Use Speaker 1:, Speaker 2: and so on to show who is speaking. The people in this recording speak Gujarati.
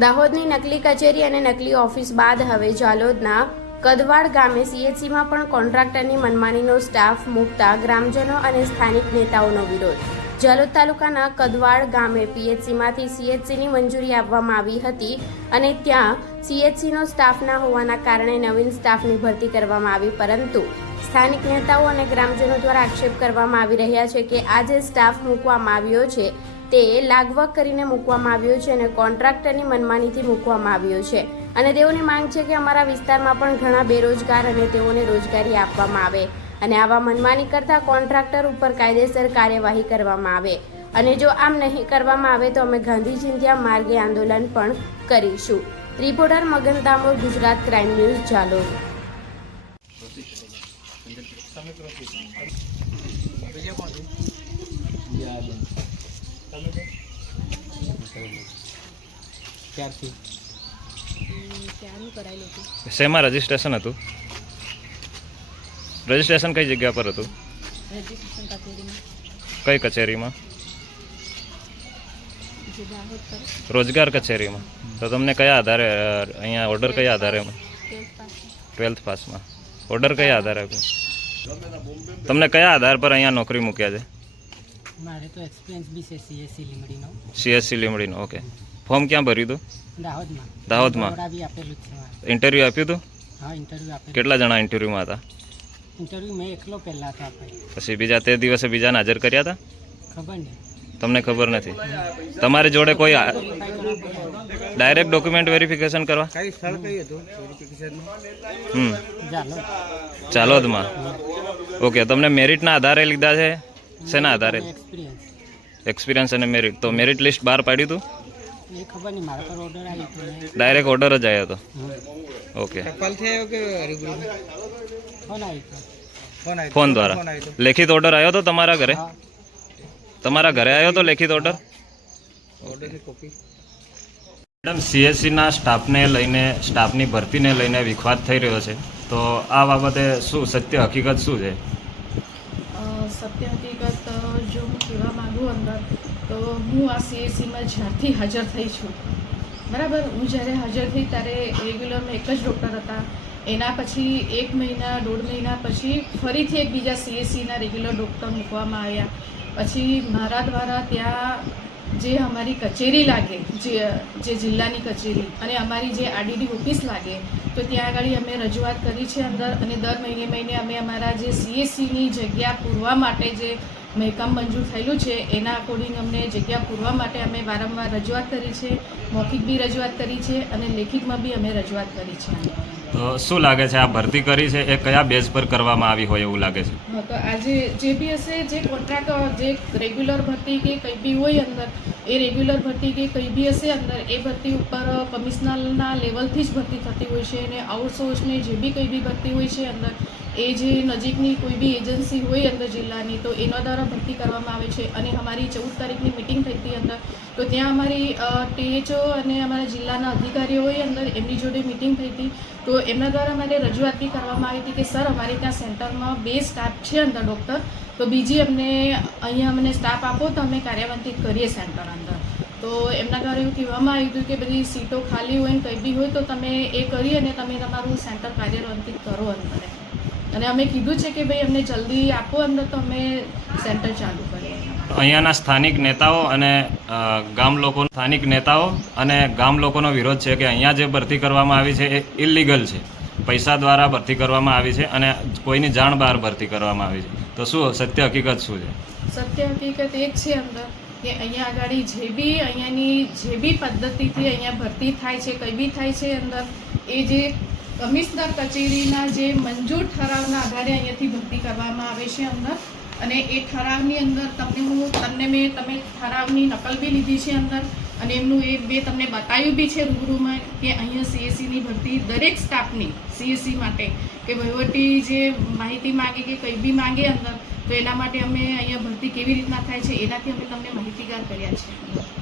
Speaker 1: દાહોદની નકલી કચેરી અને નકલી ઓફિસ બાદ હવે જાલોદના કદવાડ ગામે સીએચસીમાં પણ કોન્ટ્રાક્ટરની મનમાનીનો સ્ટાફ મૂકતા ગ્રામજનો અને સ્થાનિક નેતાઓનો વિરોધ. જાલોદ તાલુકાના કદવાડ ગામે પીએચસીમાંથી સીએચસીની મંજૂરી આપવામાં આવી હતી અને ત્યાં સીએચસીનો સ્ટાફ ના હોવાના કારણે નવીન સ્ટાફની ભરતી કરવામાં આવી, પરંતુ સ્થાનિક નેતાઓ અને ગ્રામજનો દ્વારા આક્ષેપ કરવામાં આવી રહ્યા છે કે આ જે સ્ટાફ મૂકવામાં આવ્યો છે તે લાગવગ કરીને મૂકવામાં આવ્યો છે અને કોન્ટ્રાક્ટરની મનમાનીથી મૂકવામાં આવ્યો છે. અને તેઓની માંગ છે કે અમારા વિસ્તારમાં પણ ઘણા બેરોજગાર અને તેઓને રોજગારી આપવામાં આવે અને આવા મનમાની કરતા કોન્ટ્રાક્ટર ઉપર કાયદેસર કાર્યવાહી કરવામાં આવે. અને જો આમ નહીં કરવામાં આવે તો અમે ગાંધી ચિંધ્યા માર્ગે આંદોલન પણ કરીશું. Reporter Magan Damor, Gujarat crime news Jalod
Speaker 2: ક્યારથી?
Speaker 1: ક્યાંનું કરાયેલું હતું
Speaker 3: શેમાં? રજિસ્ટ્રેશન હતું? રજિસ્ટ્રેશન કઈ જગ્યા પર હતું? કઈ કચેરીમાં? રોજગાર કચેરીમાં. તો તમને કયા આધારે અહીંયા ઓર્ડર કયા આધારે? ટ્વેલ્થ પાસમાં ઓર્ડર કયા આધારે આપ્યો તમને કયા આધાર પર અહીંયા નોકરી મૂક્યા છે?
Speaker 2: મારે તો એક્સપિરિયન્સ બી છે સીએસસી લીમડીનો.
Speaker 3: સીએસસી લીમડીનો ઓકે ફોર્મ ક્યાં ભર્યું હતું?
Speaker 2: દાહોદમાં.
Speaker 3: દાહોદમાં? ઇન્ટરવ્યૂ આપ્યું હતું?
Speaker 2: હા ઇન્ટરવ્યૂ આપેલું.
Speaker 3: કેટલા જણા ઇન્ટરવ્યૂમાં હતા?
Speaker 2: ઇન્ટરવ્યૂ મેં એકલો પહેલા તો આપે
Speaker 3: પછી બીજા તે દિવસે બીજાને હાજર કર્યા હતા?
Speaker 2: ખબર નહીં.
Speaker 3: તમને ખબર નથી. તમારી જોડે કોઈ ડાયરેક્ટ ડોક્યુમેન્ટ વેરિફિકેશન કરવા?
Speaker 4: કઈ સ્થળ કયું હતું વેરિફિકેશનનું
Speaker 3: હમ. ચાલોદમાં ઓકે તમને મેરિટના આધારે લીધા છે? શેના આધારે?
Speaker 2: એક્સપિરિયન્સ
Speaker 3: એક્સપિરિયન્સ અને મેરિટ તો મેરિટ લિસ્ટ બહાર પાડ્યું હતું?
Speaker 2: એ ખબર નહીં મારા પર ઓર્ડર આવ્યો હતો
Speaker 3: ડાયરેક્ટ ઓર્ડર જ આવ્યો હતો. ઓકે
Speaker 4: ટપાલથી આવ્યો કે રૂબરૂ
Speaker 2: ફોન આવ્યો
Speaker 4: ફોન
Speaker 3: દ્વારા? લેખિત ઓર્ડર આવ્યો હતો તમારા ઘરે? તમારા ઘરે આવ્યો હતો લેખિત ઓર્ડર
Speaker 4: ઓર્ડરની કોપી
Speaker 3: મેડમ સીએસસીના સ્ટાફને લઈને સ્ટાફની ભરતીને લઈને વિખવાદ થઈ રહ્યો છે. તો આ બાબતે શું સત્ય હકીકત શું છે?
Speaker 5: સત્ય હકીકત જો હું કહેવા માગું અંદર તો હું આ સીએસસીમાં જ્યારથી હાજર થઈ છું, બરાબર? હું જ્યારે હાજર થઈ ત્યારે રેગ્યુલરમાં એક જ ડૉક્ટર હતા. એના પછી એક મહિના, દોઢ મહિના પછી ફરીથી એક બીજા સીએસસીના રેગ્યુલર ડૉક્ટર મૂકવામાં આવ્યા. પછી મારા દ્વારા ત્યાં જે અમારી કચેરી લાગે, જે જે જિલ્લાની કચેરી અને અમારી જે આરડીડી ઓફિસ લાગે, તો ત્યાં આગળ અમે રજૂઆત કરી છે અંદર અને દર મહિને મહિને અમે અમારા જે સીએસસીની જગ્યા પૂરવા માટે જે મહેકમ મંજૂર થયેલું છે. એના અકોર્ડિંગ અમને જગ્યા પૂરવા માટે અમે વારંવાર રજૂઆત કરી છે. મૌખિક બી રજૂઆત કરી છે અને લેખિતમાં બી અમે રજૂઆત કરી છે.
Speaker 3: તો શું લાગે છે આ ભરતી કરી છે? એ કયા બેઝ પર કરવામાં આવી હોય એવું લાગે છે?
Speaker 5: હા, તો આજે જે બી હશે જે કોન્ટ્રાક્ટ જે રેગ્યુલર ભરતી કે કંઈ બી હોય અંદર એ રેગ્યુલર ભરતી કે કંઈ બી હશે અંદર એ ભરતી ઉપર કમિશનરના લેવલથી જ ભરતી થતી હોય છે અને આઉટસોર્સની જે બી કંઈ બી ભરતી હોય છે અંદર એ જે નજીકની કોઈ બી એજન્સી હોય અંદર જિલ્લાની, તો એના દ્વારા ભરતી કરવામાં આવે છે. અને અમારી ચૌદ તારીખની મિટિંગ થઈ હતી અંદર. તો ત્યાં અમારી ટીએચઓ અને અમારા જિલ્લાના અધિકારીઓ હોય અંદર એમની જોડે મિટિંગ થઈ હતી. તો એમના દ્વારા અમારે રજૂઆત બી કરવામાં આવી હતી કે, સર, અમારે ત્યાં સેન્ટરમાં બે સ્ટાફ છે અંદર, ડૉક્ટર. તો બીજી અમને, અહીંયા અમને સ્ટાફ આપો, તો અમે કાર્યવાહી કરીએ સેન્ટર અંદર. તો એમના દ્વારા એવું કહેવામાં આવ્યું હતું કે, બધી સીટો ખાલી હોય ને કંઈ બી હોય, તો તમે એ કરી અને તમે તમારું સેન્ટર કાર્યરંતિત કરો અંદર. અને અમે કીધું છે કે ભાઈ અમને જલ્દી આપો અંદર તો અમે સેન્ટર ચાલુ કરીએ.
Speaker 3: અહીંયાના સ્થાનિક નેતાઓ અને ગામ લોકો સ્થાનિક નેતાઓ અને ગામ લોકોનો વિરોધ છે કે અહીંયા જે ભરતી કરવામાં આવી છે એ ઇલીગલ છે. પૈસા દ્વારા ભરતી કરવામાં આવી છે અને કોઈની જાણ બહાર ભરતી કરવામાં આવી છે. તો શું સત્ય હકીકત શું છે?
Speaker 5: સત્ય હકીકત એ જ છે અંદર કે અહીંયા આગળ જે બી અહીંયાની જે બી પદ્ધતિથી અહીંયા ભરતી થાય છે કંઈ બી થાય છે અંદર એ જે કમિશનર કચેરીના જે મંજૂર ઠરાવના આધારે અહીંયાથી ભરતી કરવામાં આવે છે અંદર. અને એ ઠરાવની અંદર તમને હું, તમને મેં, તમે ઠરાવની નકલ બી લીધી છે અંદર. અને એમનું એ બે તમને બતાવ્યું બી છે રૂબરૂમાં કે અહીંયા સીએસસીની ભરતી દરેક સ્ટાફની સીએસસી માટે, કે વહીવટી જે માહિતી માંગે કે કંઈ બી માંગે અંદર, તો એના માટે અમે અહીંયા ભરતી કેવી રીતના થાય છે, એનાથી અમે તમને માહિતીગાર કર્યા છે.